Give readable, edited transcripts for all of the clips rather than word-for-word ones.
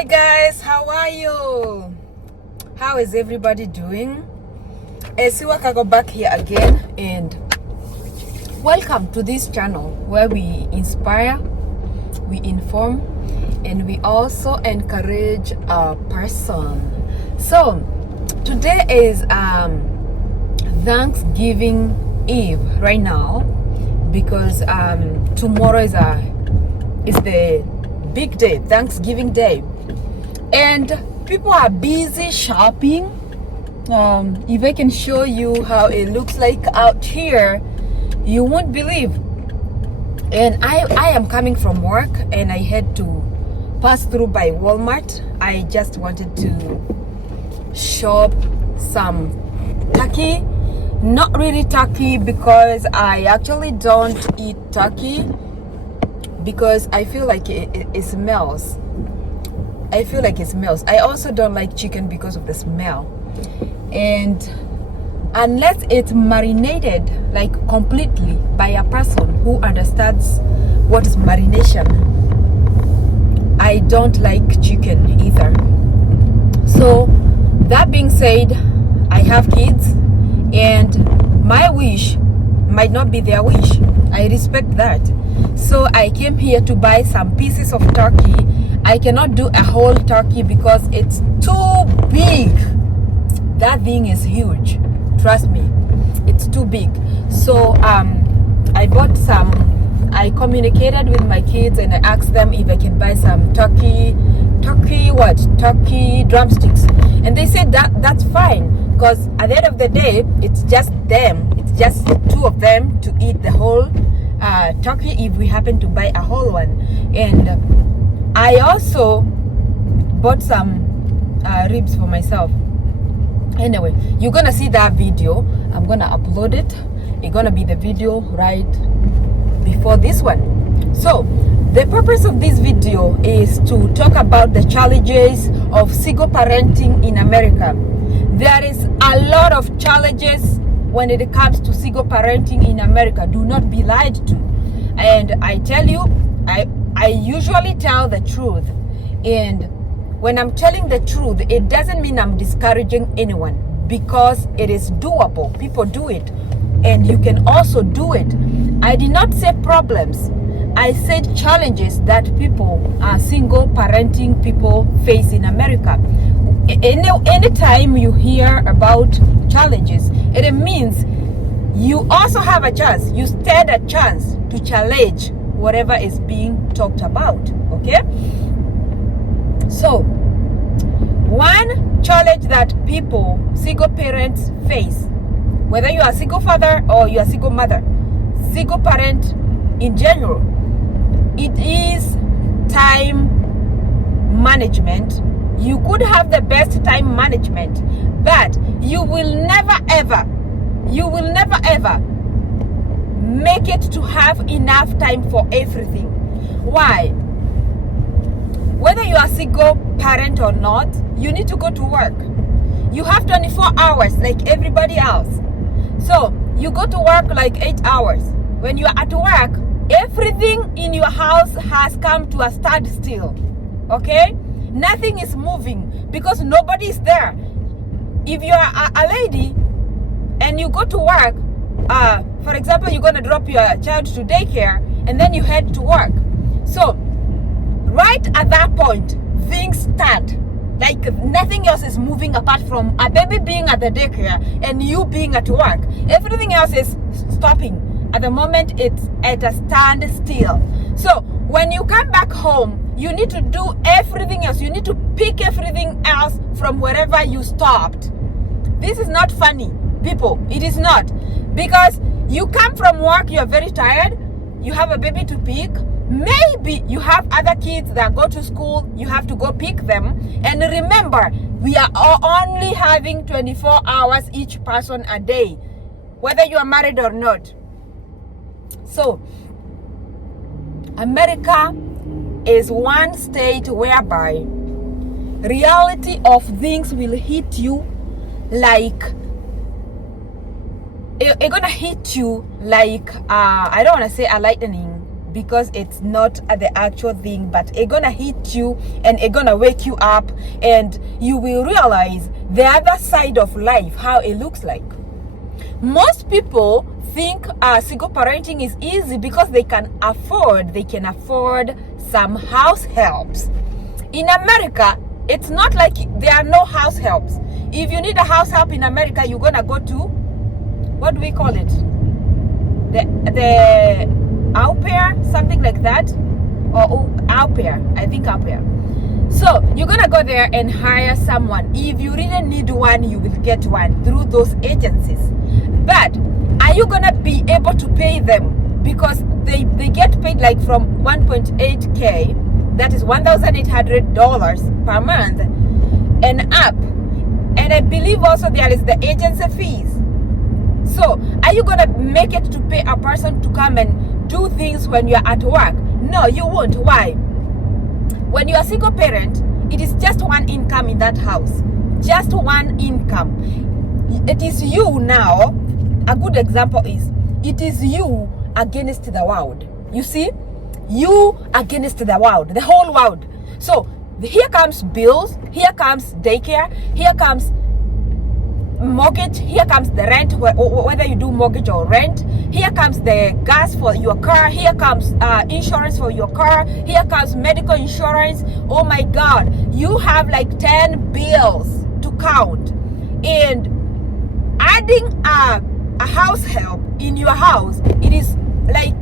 Hi guys, how are you? How is everybody doing? Siwaka go back here again, and welcome to this channel where we inspire, we inform, and we also encourage a person. So today is Thanksgiving Eve right now, because tomorrow is the big day, Thanksgiving Day, and people are busy shopping. If I can show you how it looks like out here, you won't believe. And I am coming from work, and I had to pass through by Walmart. I just wanted to shop some turkey. Not really turkey, because I actually don't eat turkey, because I feel like it smells. I feel like it smells. I also don't like chicken because of the smell. And unless it's marinated like completely by a person who understands what is marination, I don't like chicken either. So that being said, I have kids, and my wish might not be their wish. I respect that. So I came here to buy some pieces of turkey. I cannot do a whole turkey because it's too big. That thing is huge. Trust me, it's too big. So I bought some. I communicated with my kids and I asked them if I can buy some turkey drumsticks, and they said that's fine, because at the end of the day, it's just them. It's just two of them to eat the whole turkey if we happen to buy a whole one. And I also bought some ribs for myself. Anyway, you're gonna see that video. I'm gonna upload it. It's gonna be the video right before this one. So the purpose of this video is to talk about the challenges of single parenting in America. There is a lot of challenges when it comes to single parenting in America. Do not be lied to. And I tell you, I usually tell the truth. And when I'm telling the truth, it doesn't mean I'm discouraging anyone, because it is doable. People do it, and you can also do it. I did not say problems. I said challenges that single parenting people face in America. Anytime you hear about challenges, it means you also have a chance. You stand a chance to challenge whatever is being talked about. Okay? So, one challenge that single parents face, whether you are a single father or you are a single mother, single parent in general, it is time management. You could have the best time management, but you will never ever make it to have enough time for everything. Why? Whether you are a single parent or not, you need to go to work. You have 24 hours like everybody else. So you go to work like 8 hours. When you are at work, everything in your house has come to a standstill. Okay? Nothing is moving because nobody is there. If you are a lady and you go to work, for example, you're going to drop your child to daycare and then you head to work. So right at that point, things start. Like nothing else is moving apart from a baby being at the daycare and you being at work. Everything else is stopping. At the moment, it's at a standstill. So when you come back home, you need to do everything else. You need to pick everything else from wherever you stopped. This is not funny, people. It is not. Because you come from work, you're very tired. You have a baby to pick. Maybe you have other kids that go to school. You have to go pick them. And remember, we are only having 24 hours each person a day, whether you are married or not. So, America is one state whereby reality of things will hit you like it's gonna hit you like I don't want to say a lightning, because it's not the actual thing, but it's gonna hit you and it's gonna wake you up, and you will realize the other side of life, how it looks like. Most people think single parenting is easy because they can afford some house helps. In America, it's not like there are no house helps. If you need a house help in America, you're gonna go to, what do we call it? The au pair, something like that, or au pair, I think au pair. So you're gonna go there and hire someone. If you really need one, you will get one through those agencies. But are you gonna be able to pay them? Because they get paid like from 1.8K, that is $1,800 per month and up. And I believe also there is the agency fees. So are you gonna make it to pay a person to come and do things when you're at work? No, you won't. Why? When you're a single parent, it is just one income in that house. Just one income. It is you now. A good example is, it is you against the world. You see? You against the world. The whole world. So here comes bills. Here comes daycare. Here comes mortgage, here comes the rent, whether you do mortgage or rent, here comes the gas for your car, here comes insurance for your car, here comes medical insurance. Oh my God, you have like 10 bills to count. And adding a house help in your house, it is like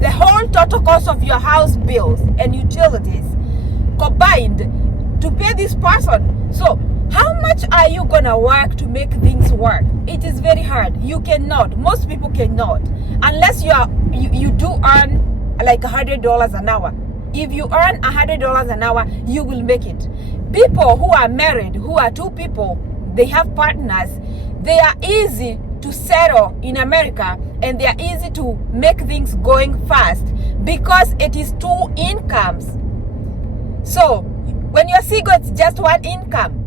the whole total cost of your house bills and utilities combined to pay this person. So how much are you gonna work to make things work? It is very hard. You cannot. Most people cannot, unless you do earn like $100 an hour. If you earn $100 an hour, you will make it. People who are married, who are two people, they have partners, they are easy to settle in America, and they are easy to make things going fast because it is two incomes. So when you're single, it's just one income.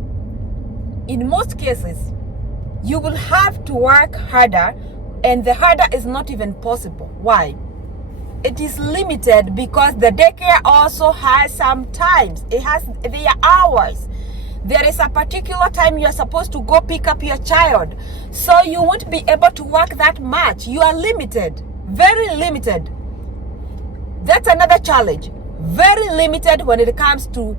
In most cases, you will have to work harder, and the harder is not even possible. Why? It is limited because the daycare also has some times. It has their hours. There is a particular time you are supposed to go pick up your child. So you won't be able to work that much. You are limited, very limited. That's another challenge. Very limited when it comes to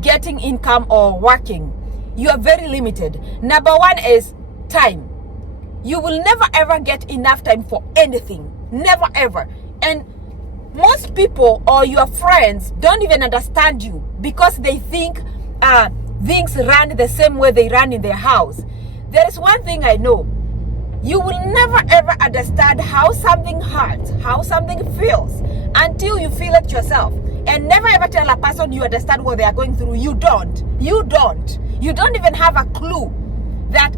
getting income or working. You are very limited. Number one is time. You will never ever get enough time for anything. Never ever. And most people or your friends don't even understand you because they think things run the same way they run in their house. There is one thing I know. You will never ever understand how something hurts, how something feels, until you feel it yourself. And never ever tell a person you understand what they are going through. You don't. You don't. You don't even have a clue that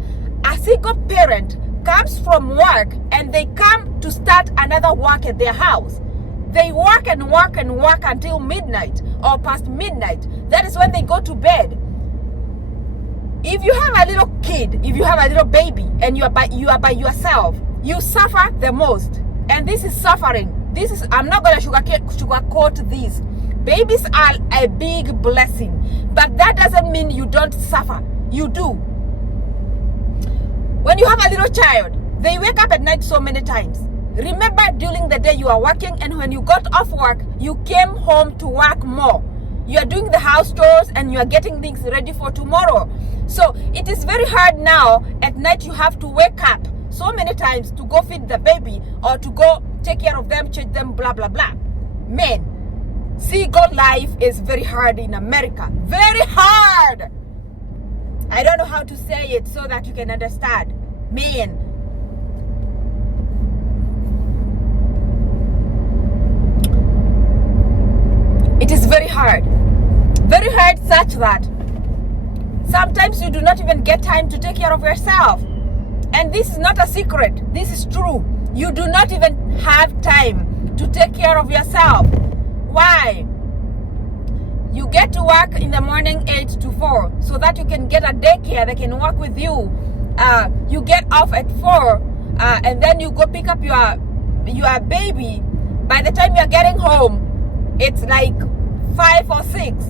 a single parent comes from work and they come to start another work at their house. They work and work and work until midnight or past midnight. That is when they go to bed. If you have a little kid, if you have a little baby and you are by yourself, you suffer the most. And this is suffering. I'm not going to sugarcoat this. Babies are a big blessing, but that doesn't mean you don't suffer. You do. When you have a little child, they wake up at night so many times. Remember, during the day you are working, and when you got off work, you came home to work more. You are doing the house chores and you are getting things ready for tomorrow. So it is very hard now. At night you have to wake up so many times to go feed the baby or to go take care of them, change them, blah, blah, blah. Man, single life is very hard in America. Very hard. I don't know how to say it so that you can understand. Man. It is very hard. Very hard such that sometimes you do not even get time to take care of yourself. And this is not a secret. This is true. You do not even have time to take care of yourself. Why? You get to work in the morning 8 to 4 so that you can get a daycare that can work with you. You get off at 4 and then you go pick up your baby By the time you're getting home, it's like 5 or 6.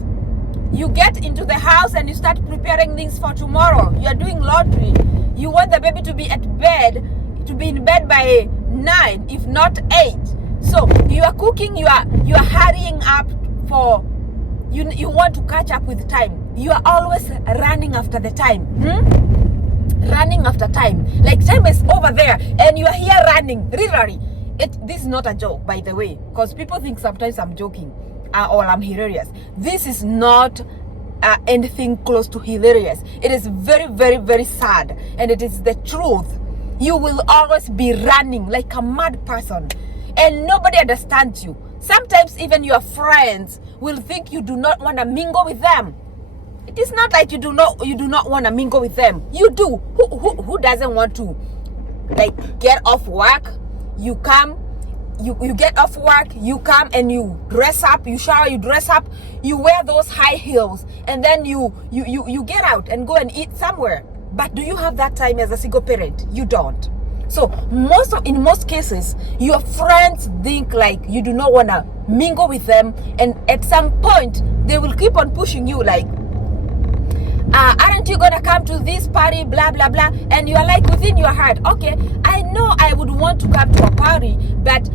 You get into the house and you start preparing things for tomorrow. You're doing laundry. You want the baby to be at bed, to be in bed by 9, if not 8. So you are cooking, you are hurrying up for, you want to catch up with time. You are always running after the time. Running after time. Like time is over there and you are here running. Literally. This is not a joke, by the way, because people think sometimes I'm joking or I'm hilarious. This is not anything close to hilarious. It is very, very, very sad, and it is the truth. You will always be running like a mad person, and nobody understands you. Sometimes even your friends will think you do not want to mingle with them. It is not like you do not want to mingle with them. You do. Who doesn't want to, like, get off work? You come, you get off work, you come and you dress up, you shower, you dress up, you wear those high heels, and then you get out and go and eat somewhere. But do you have that time as a single parent? You don't. So in most cases, your friends think like you do not want to mingle with them, and at some point they will keep on pushing you like, aren't you gonna come to this party, blah blah blah, and you are like within your heart, okay, I know I would want to come to a party, but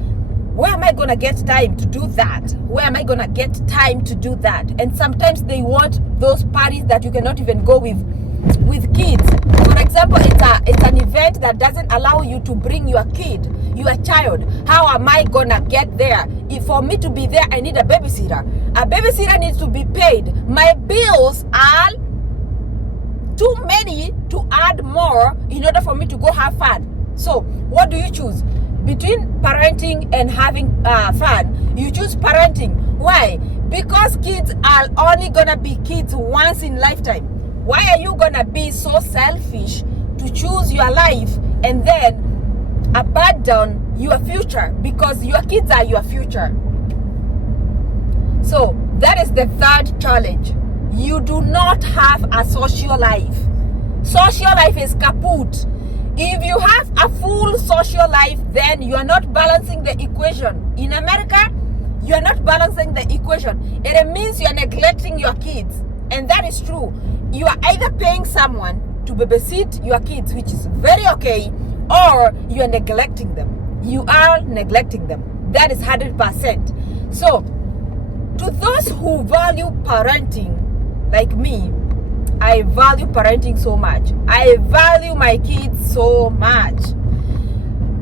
where am I gonna get time to do that? Where am I gonna get time to do that? And sometimes they want those parties that you cannot even go with kids. For example, it's an event that doesn't allow you to bring your kid, your child. How am I gonna get there? If for me to be there, I need a babysitter. A babysitter needs to be paid. My bills are too many to add more in order for me to go have fun. So what do you choose? Between parenting and having fun, you choose parenting. Why? Because kids are only gonna be kids once in lifetime. Why are you gonna be so selfish to choose your life and then abandon your future? Because your kids are your future. So that is the third challenge. You do not have a social life. Social life is kaput. If you have a full social life, then you are not balancing the equation. In America, you are not balancing the equation. It means you are neglecting your kids. And that is true. You are either paying someone to babysit your kids, which is very okay, or you are neglecting them. You are neglecting them. That is 100%. So, to those who value parenting, like me, I value parenting so much. I value my kids so much.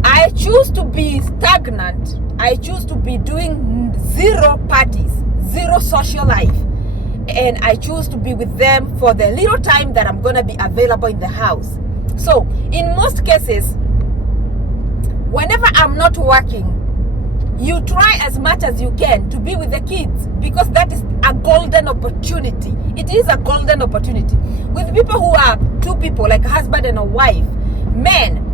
I choose to be stagnant. I choose to be doing 0 parties, 0 social life. And I choose to be with them for the little time that I'm going to be available in the house. So, in most cases, whenever I'm not working, you try as much as you can to be with the kids, because that is a golden opportunity. It is a golden opportunity. With people who are 2 people, like a husband and a wife, men,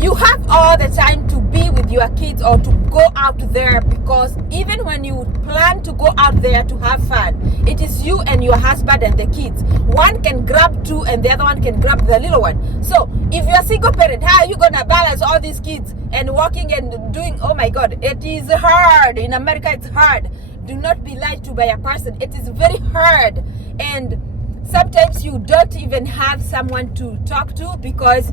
you have all the time to be with your kids or to go out there, because even when you plan to go out there to have fun, it is you and your husband and the kids. One can grab 2 and the other one can grab the little one. So if you're a single parent, how are you going to balance all these kids and working and doing? Oh my God, it is hard. In America, it's hard. Do not be lied to by a person. It is very hard. And sometimes you don't even have someone to talk to, because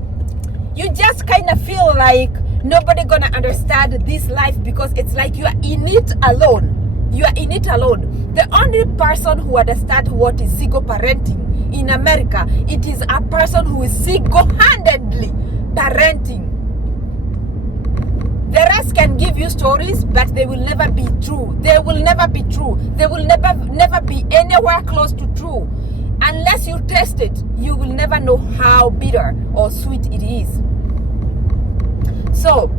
you just kind of feel like nobody gonna understand this life, because it's like you are in it alone. You are in it alone. The only person who understands what is single parenting in America, it is a person who is single-handedly parenting. The rest can give you stories, but they will never be true. They will never be true. They will never be anywhere close to true. Unless you test it, you will never know how bitter or sweet it is. So,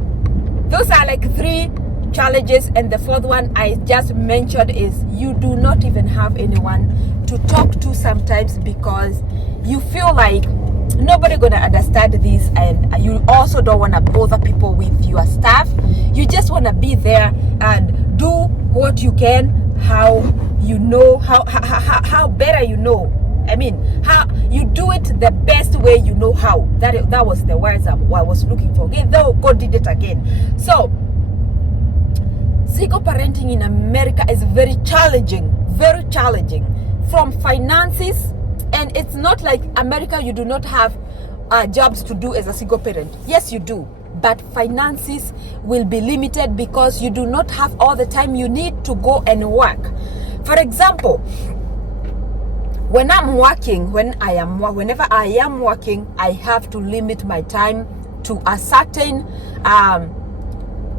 those are like 3 challenges, and the 4th one I just mentioned is you do not even have anyone to talk to sometimes, because you feel like nobody gonna understand this, and you also don't want to bother people with your stuff. You just want to be there and do what you can, how you know, how better you know. I mean, how you do it the best way you know how. That was the words I was looking for. Okay, though God did it again. So single parenting in America is very challenging from finances. And it's not like America, you do not have jobs to do as a single parent. Yes, you do. But finances will be limited because you do not have all the time you need to go and work. For example, whenever I am working, I have to limit my time to a certain,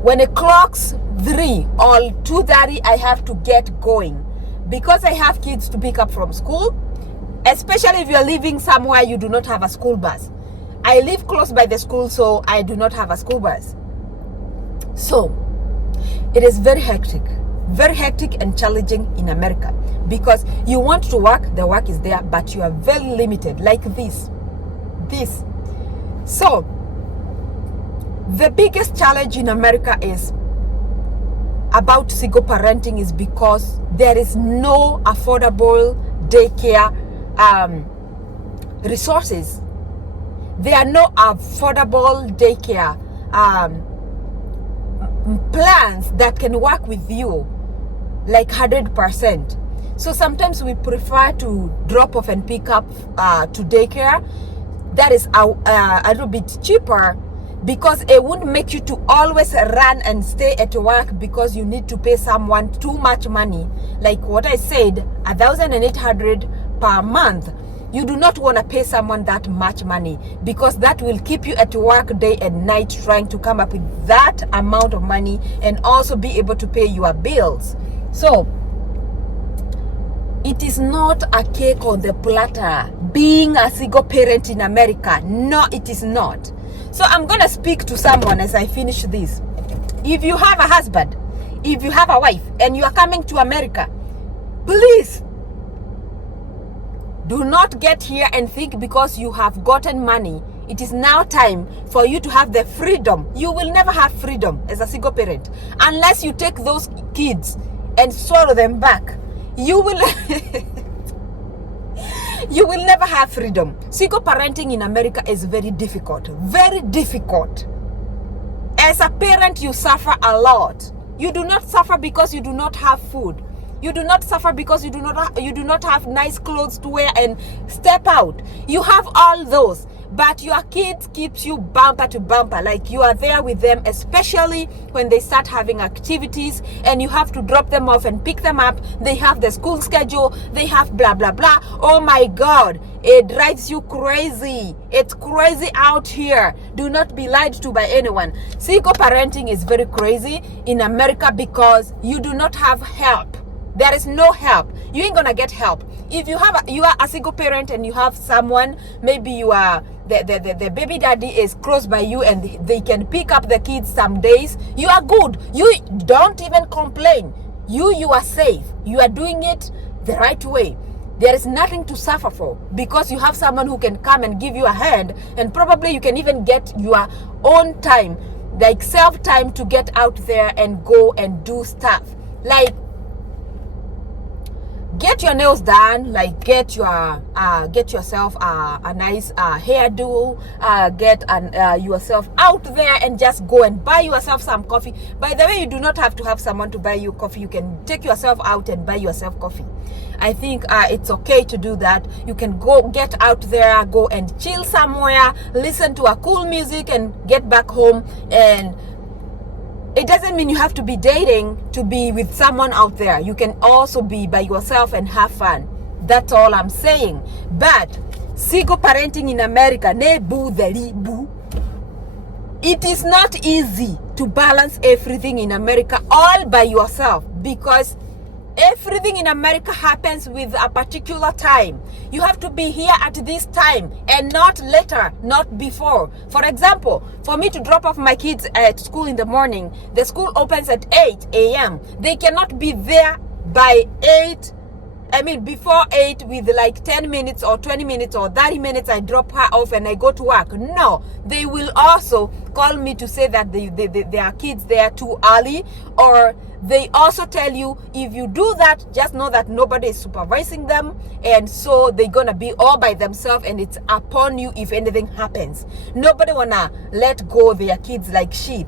when it clocks 3 or 2:30, I have to get going because I have kids to pick up from school, especially if you're living somewhere you do not have a school bus. I live close by the school, so I do not have a school bus. So it is very hectic and challenging in America because you want to work, the work is there, but you are very limited, like this. So the biggest challenge in America is about single parenting is because there is no affordable daycare resources. There are no affordable daycare plans that can work with you like 100%. So sometimes we prefer to drop off and pick up to daycare. That is a little bit cheaper because it won't make you to always run and stay at work because you need to pay someone too much money. Like what I said, $1,800 per month. You do not want to pay someone that much money because that will keep you at work day and night trying to come up with that amount of money and also be able to pay your bills. So it is not a cake on the platter being a single parent in America. No, it is not. So I'm going to speak to someone as I finish this. If you have a husband, if you have a wife and you are coming to America, please do not get here and think because you have gotten money, it is now time for you to have the freedom. You will never have freedom as a single parent unless you take those kids and swallow them back. You will you will never have freedom. Single parenting in America is very difficult. Very difficult. As a parent, you suffer a lot. You do not suffer because you do not have food. You do not suffer because you do not have nice clothes to wear and step out. You have all those, but your kids keeps you bumper to bumper, like you are there with them, especially when they start having activities and you have to drop them off and pick them up. They have the school schedule, they have blah blah blah. Oh my God, it drives you crazy. It's crazy out here. Do not be lied to by anyone. Single parenting is very crazy in America because you do not have help. There is no help. You ain't gonna get help. If you are a single parent and you have someone, maybe you are the baby daddy is close by you and they can pick up the kids some days, you are good. You don't even complain. You are safe. You are doing it the right way. There is nothing to suffer for because you have someone who can come and give you a hand, and probably you can even get your own time, like self-time, to get out there and go and do stuff. Like get your nails done, like get yourself a nice hairdo, get yourself out there and just go and buy yourself some coffee. By the way, you do not have to have someone to buy you coffee. You can take yourself out and buy yourself coffee. I think it's okay to do that. You can go get out there, go and chill somewhere, listen to a cool music and get back home. And it doesn't mean you have to be dating to be with someone out there. You can also be by yourself and have fun. That's all I'm saying. But single parenting in America, it is not easy to balance everything in America all by yourself because everything in America happens with a particular time. You have to be here at this time and not later, not before. For example, for me to drop off my kids at school in the morning, the school opens at 8 a.m. They cannot be there by before 8 with like 10 minutes or 20 minutes or 30 minutes. I drop her off and I go to work. No, they will also call me to say that their kids there too early, or they also tell you if you do that, just know that nobody is supervising them, and so they're gonna be all by themselves and it's upon you if anything happens. Nobody wanna let go their kids like sheep.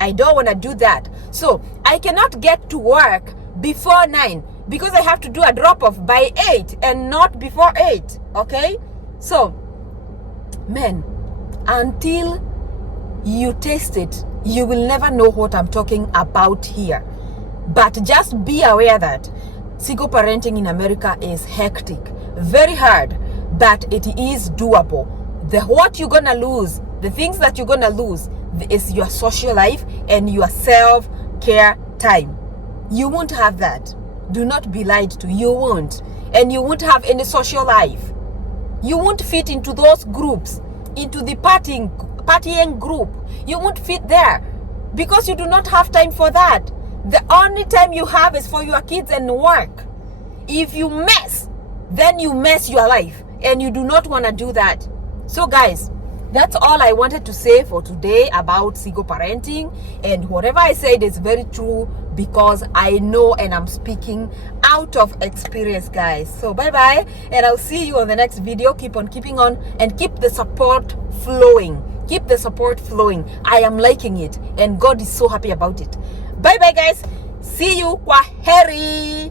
I don't want to do that. So I cannot get to work before 9 because I have to do a drop off by 8 and not before 8. Okay? So, men, until you taste it, you will never know what I'm talking about here. But just be aware that single parenting in America is hectic, very hard, but it is doable. What you're gonna lose, the things that you're gonna lose is your social life and your self-care time. You won't have that. Do not be lied to. You won't. And you won't have any social life. You won't fit into those groups, into the partying group. You won't fit there because you do not have time for that. The only time you have is for your kids and work. If you mess, then you mess your life, and you do not want to do that. So guys, that's all I wanted to say for today about single parenting, and whatever I said is very true because I know and I'm speaking out of experience, guys. So bye bye, and I'll see you on the next video. Keep on keeping on and keep the support flowing. Keep the support flowing. I am liking it and God is so happy about it. Bye bye guys, see you, kwaheri.